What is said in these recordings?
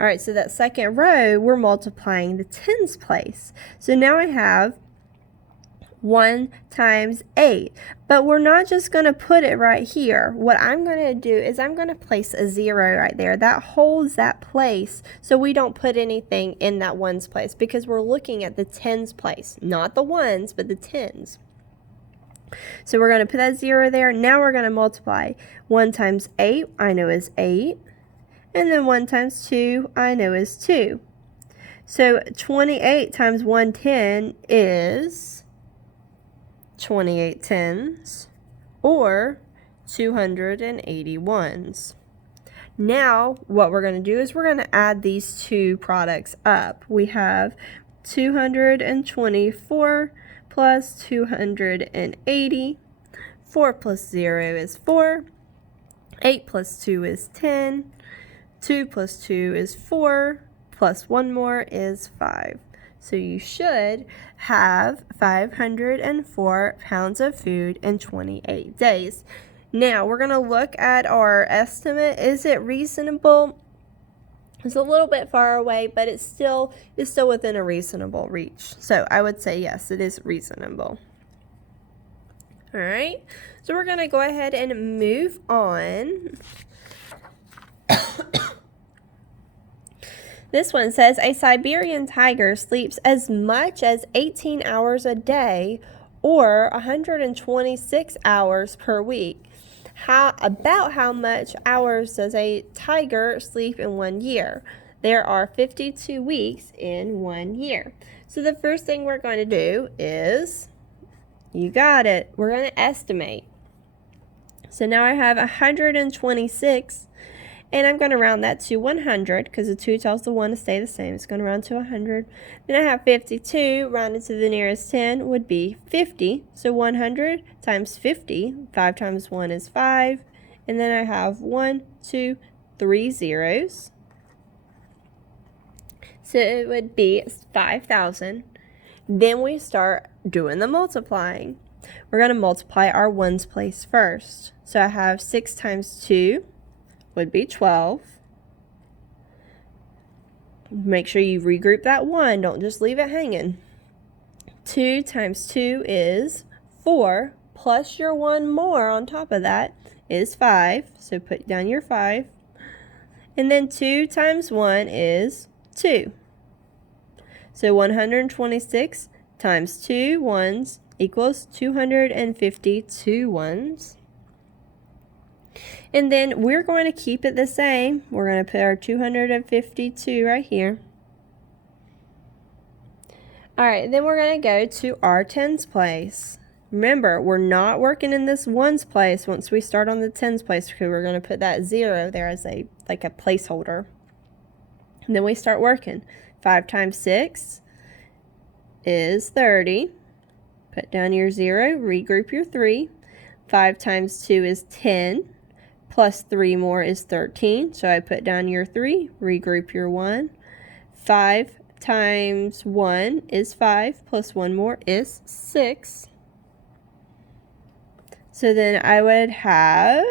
All right, so that second row, we're multiplying the tens place. So now I have 1 times 8. But we're not just going to put it right here. What I'm going to do is I'm going to place a 0 right there. That holds that place so we don't put anything in that ones place because we're looking at the tens place. Not the ones, but the tens. So we're going to put that 0 there. Now we're going to multiply. 1 times 8, I know is 8. And then 1 times 2, I know is 2. So 28 times 110 is 28 tens, or 281s. Now, what we're going to do is we're going to add these two products up. We have 224 plus 280. 4 plus 0 is 4. 8 plus 2 is 10. 2 plus 2 is 4. Plus 1 more is 5. So you should have 504 pounds of food in 28 days. Now, we're going to look at our estimate. Is it reasonable? It's a little bit far away, but it's still within a reasonable reach. So I would say yes, it is reasonable. All right, so we're going to go ahead and move on. This one says, a Siberian tiger sleeps as much as 18 hours a day or 126 hours per week. About how much hours does a tiger sleep in 1 year? There are 52 weeks in 1 year. So the first thing we're going to do is, you got it, we're going to estimate. So now I have 126. And I'm going to round that to 100 because the 2 tells the 1 to stay the same. It's going to round to 100. Then I have 52 rounded to the nearest 10 would be 50. So 100 times 50. 5 times 1 is 5. And then I have 1, 2, 3 zeros. So it would be 5,000. Then we start doing the multiplying. We're going to multiply our ones place first. So I have 6 times 2. Would be 12. Make sure you regroup that 1. Don't just leave it hanging. 2 times 2 is 4, plus your 1 more on top of that is 5. So put down your 5. And then 2 times 1 is 2. So 126 times 2 ones equals 252 ones. And then we're going to keep it the same. We're going to put our 252 right here. All right, then we're going to go to our tens place. Remember, we're not working in this ones place once we start on the tens place because we're going to put that 0 there as a placeholder. And then we start working. 5 times 6 is 30. Put down your 0, regroup your 3. 5 times 2 is 10. Plus 3 more is 13. So I put down your 3, regroup your 1. 5 times 1 is 5, plus 1 more is 6. So then I would have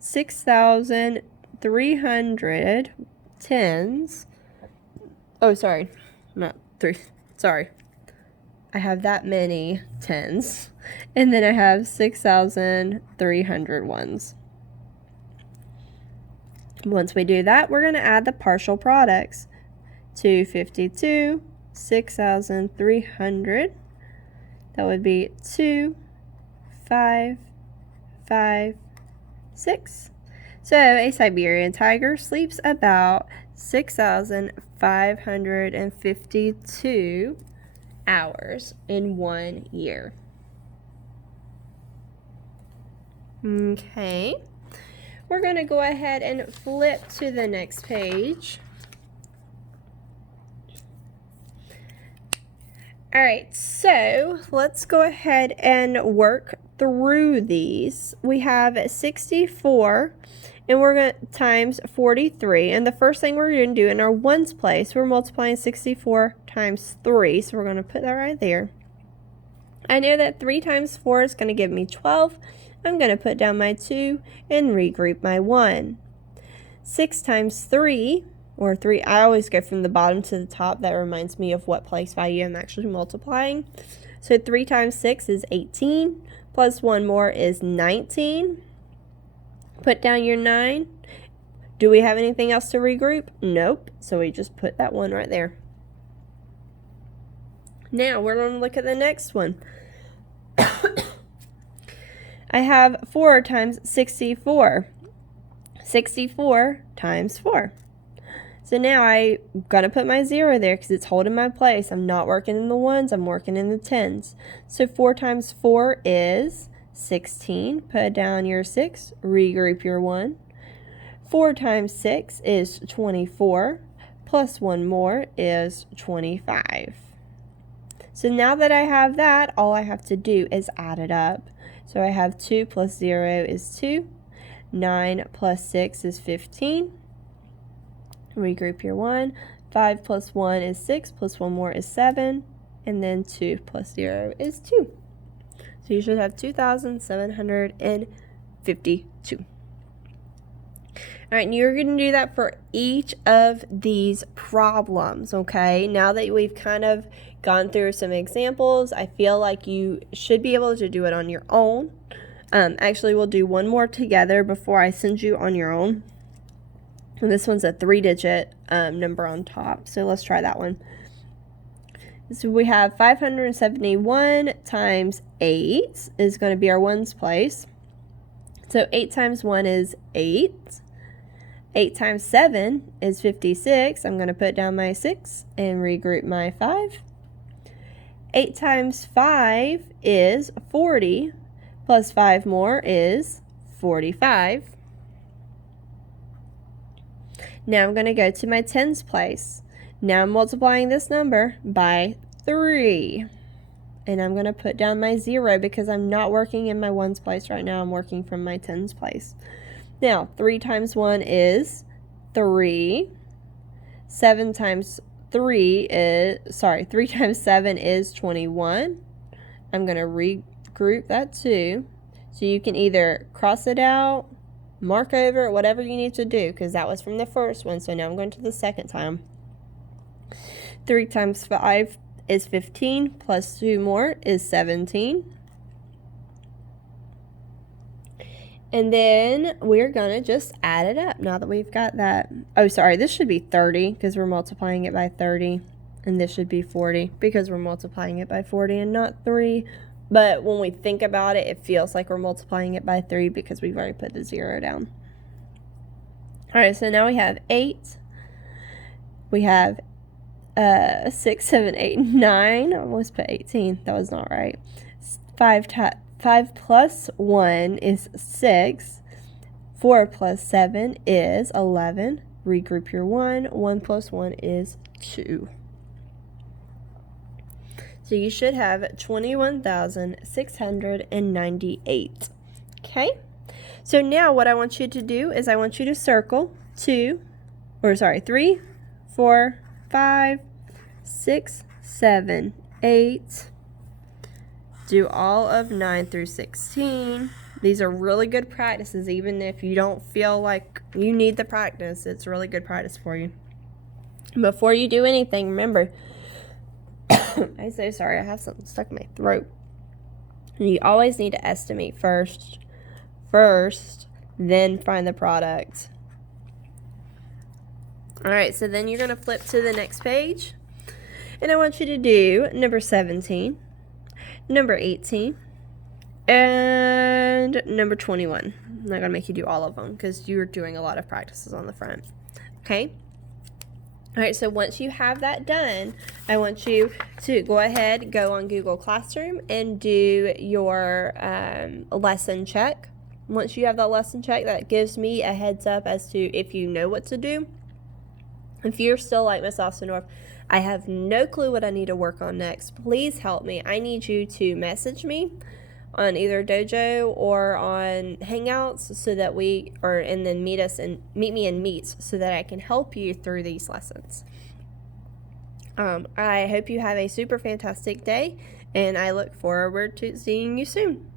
6,300 tens. Oh, sorry, not 3. Sorry. I have that many tens. And then I have 6,300 ones. Once we do that, we're going to add the partial products. 252, 6,300. That would be 2, 5, 5, 6. So a Siberian tiger sleeps about 6,552 hours in 1 year. Okay, we're going to go ahead and flip to the next page. All right, so let's go ahead and work through these. We have 64 and we're going to times 43, and the first thing we're going to do in our ones place, we're multiplying 64 times 3, so we're going to put that right there. I know that 3 times 4 is going to give me 12. I'm going to put down my 2 and regroup my 1. 6 times 3, or 3, I always go from the bottom to the top. That reminds me of what place value I'm actually multiplying. So 3 times 6 is 18, plus 1 more is 19. Put down your 9. Do we have anything else to regroup? Nope. So we just put that 1 right there. Now we're going to look at the next one. I have 4 times 64. 64 times 4. So now I'm going to put my 0 there because it's holding my place. I'm not working in the 1s, I'm working in the 10s. So 4 times 4 is 16. Put down your 6, regroup your 1. 4 times 6 is 24, plus 1 more is 25. So now that I have that, all I have to do is add it up. So I have 2 plus 0 is 2. 9 plus 6 is 15. Regroup your 1. 5 plus 1 is 6, plus 1 more is 7. And then 2 plus 0 is 2. So you should have 2,752. All right, and you're going to do that for each of these problems, okay? Now that we've kind of gone through some examples, I feel like you should be able to do it on your own. Actually, we'll do one more together before I send you on your own. And this one's a 3-digit number on top, so let's try that one. So we have 571 times 8 is going to be our ones place. So 8 times 1 is 8. 8 times 7 is 56. I'm going to put down my 6 and regroup my 5. 8 times 5 is 40, plus 5 more is 45. Now I'm going to go to my tens place. Now I'm multiplying this number by 3. And I'm going to put down my 0 because I'm not working in my ones place right now. I'm working from my tens place. Now, 3 times 1 is 3. 3 times 7 is 21. I'm going to regroup that too. So you can either cross it out, mark over, whatever you need to do, because that was from the first one. So now I'm going to the second time. 3 times 5 is 15, plus 2 more is 17. And then we're going to just add it up now that we've got that. Oh, sorry, this should be 30 because we're multiplying it by 30. And this should be 40 because we're multiplying it by 40 and not 3. But when we think about it, it feels like we're multiplying it by 3 because we've already put the 0 down. All right, so now we have 8. We have 6, 7, 8, 9. I almost put 18. That was not right. 5 plus 1 is 6. 4 plus 7 is 11. Regroup your 1. 1 plus 1 is 2. So you should have 21,698. Okay? So now what I want you to do is I want you to circle 3, 4, 5, 6, 7, 8. Do all of 9 through 16. These are really good practices, even if you don't feel like you need the practice. It's really good practice for you. Before you do anything, remember, I'm so sorry, I have something stuck in my throat. You always need to estimate first, then find the product. All right, so then you're going to flip to the next page. And I want you to do number 17. Number 18, and number 21. I'm not going to make you do all of them because you're doing a lot of practices on the front. Okay? All right, so once you have that done, I want you to go ahead, go on Google Classroom, and do your lesson check. Once you have that lesson check, that gives me a heads up as to if you know what to do. If you're still like Miss Austin-North, I have no clue what I need to work on next, please help me. I need you to message me on either Dojo or on Hangouts so that and then meet me in Meets so that I can help you through these lessons. I hope you have a super fantastic day, and I look forward to seeing you soon.